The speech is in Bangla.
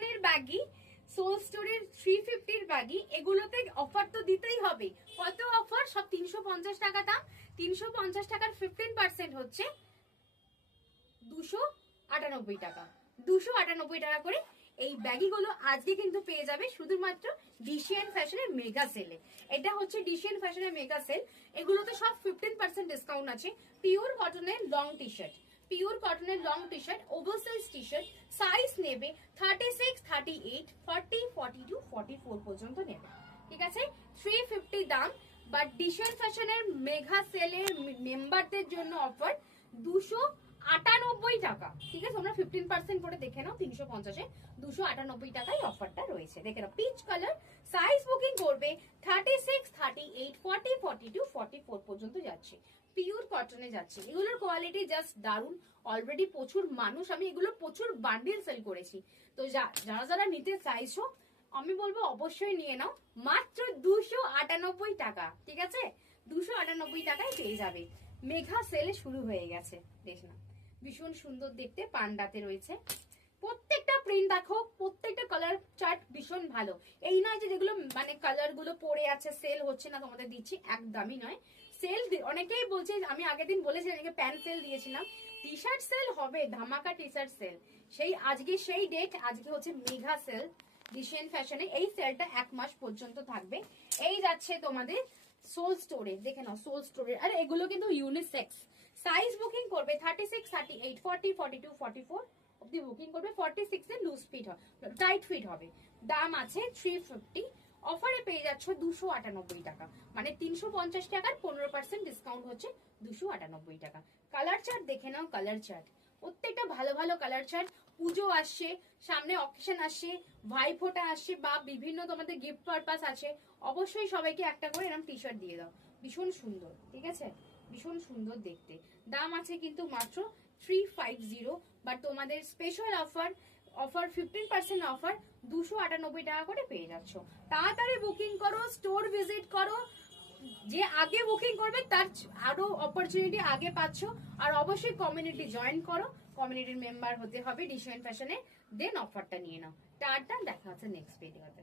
কটনের ব্যাগি, সোল স্টোরের 350 ব্যাগি, এগুলোতে অফার তো দিতেই হবে। কত অফার? সব 350 টাকা দাম। 350 টাকার 15% হচ্ছে 298 টাকা। 298 টাকা করে এই ব্যাগিগুলো আজকে কিন্তু পেয়ে যাবে শুধুমাত্র ডিসিএন ফ্যাশনের মেগা সেলে। এটা হচ্ছে ডিসিএন ফ্যাশনের মেগা সেল। এগুলোতে সব 15% ডিসকাউন্ট আছে। পিওর কটনের লং টি শার্ট, পিওর কটনের long T shirt, oversize T shirt, size নেবে 36, 38, 40, 42, 44 পর্যন্ত নেবে। ঠিক আছে, 350 দাম। বাট ডিসিএন ফ্যাশনের মেগা সেলের মেম্বারদের জন্য অফার 298 টাকা। ঠিক আছে, তোমরা 15% করে দেখে নাও। 350-এ 298 টাকায় অফারটা রয়েছে। দেখে নাও, পিচ কালার। সাইজ বুকিং করবে 36, 38, 40, 42, 44 পর্যন্ত যাচ্ছে। পিওর কটনে যাচ্ছে। এগুলোর কোয়ালিটি জাস্ট দারুন। অলরেডি প্রচুর মানুষ, আমি এগুলো প্রচুর বান্ডিল সেল করেছি। তো যারা যারা নিতে চাইছো আমি বলবো অবশ্যই নিয়ে নাও। মাত্র 298 টাকা। ঠিক আছে, 298 টাকায় পেয়ে যাবে। মেঘা সেলে শুরু হয়ে গেছে। দেখ না, ভীষণ সুন্দর দেখতে, পান্ডাতে রয়েছে। প্রত্যেকটা প্রিন্ট দেখো, প্রত্যেকটা কালার চার্ট ভীষণ ভালো। এই নয় যে যেগুলো মানে কালার গুলো পড়ে আছে সেল হচ্ছে না তোমাদের দিচ্ছি, একদমই নয়। সেল অনেকেই বলছে, আমি আগের দিন বলেছি অনেকে প্যান্ট সেল দিয়েছিলাম, টি শার্ট সেল হবে, ধামাকা টি শার্ট সেল। সেই আজকে সেই ডেট, আজকে হচ্ছে মেঘা সেল ডিসিএন ফ্যাশনে। এই সেলটা 1 মাস পর্যন্ত থাকবে। এই যাচ্ছে তোমাদের সোল স্টোরে, দেখে নাও সোল স্টোরে। আর এগুলো কিন্তু ইউনিসেক্স। সাইজ বুকিং করবে 36, 38, 40, 42, 44 অব্দি বুকিং করবে। 46 এ লুজ ফিট হবে, টাইট ফিট হবে। দাম আছে 350। অফারে পেয়ে যাচ্ছ 298 টাকা। মানে 350 টাকার 15% ডিসকাউন্ট হচ্ছে 298 টাকা। কালার চার্ট দেখে নাও, কালার চার্ট প্রত্যেকটা ভালো ভালো কালার চার্ট। পুজো আসছে, সামনে অকেশন আসছে, ভাইফোঁটা আসছে, বা বিভিন্ন তোমাদের গিফট পারপাস আছে, অবশ্যই সবাইকে একটা করে এরকম টি শার্ট দিয়ে দাও। ভীষণ সুন্দর, ঠিক আছে, ভীষণ সুন্দর দেখতে। দাম আছে কিন্তু মাত্র 350। বাট তোমাদের স্পেশাল অফার, অফার 15% অফার 298 টাকা করে পেয়ে যাচ্ছ। তাড়াতাড়ি বুকিং করো, স্টোর ভিজিট করো। যে আগে বুকিং করবে তার আরো অপরচুনিটি আগে পাচ্ছ। আর অবশ্যই কমিউনিটি জয়েন করো, কমিউনিটির মেম্বার হতে হবে ডিসিএন ফ্যাশনে, দেন অফারটা নিয়ে নাও। টাটা, দেখা হচ্ছে নেক্সট ভিডিওতে।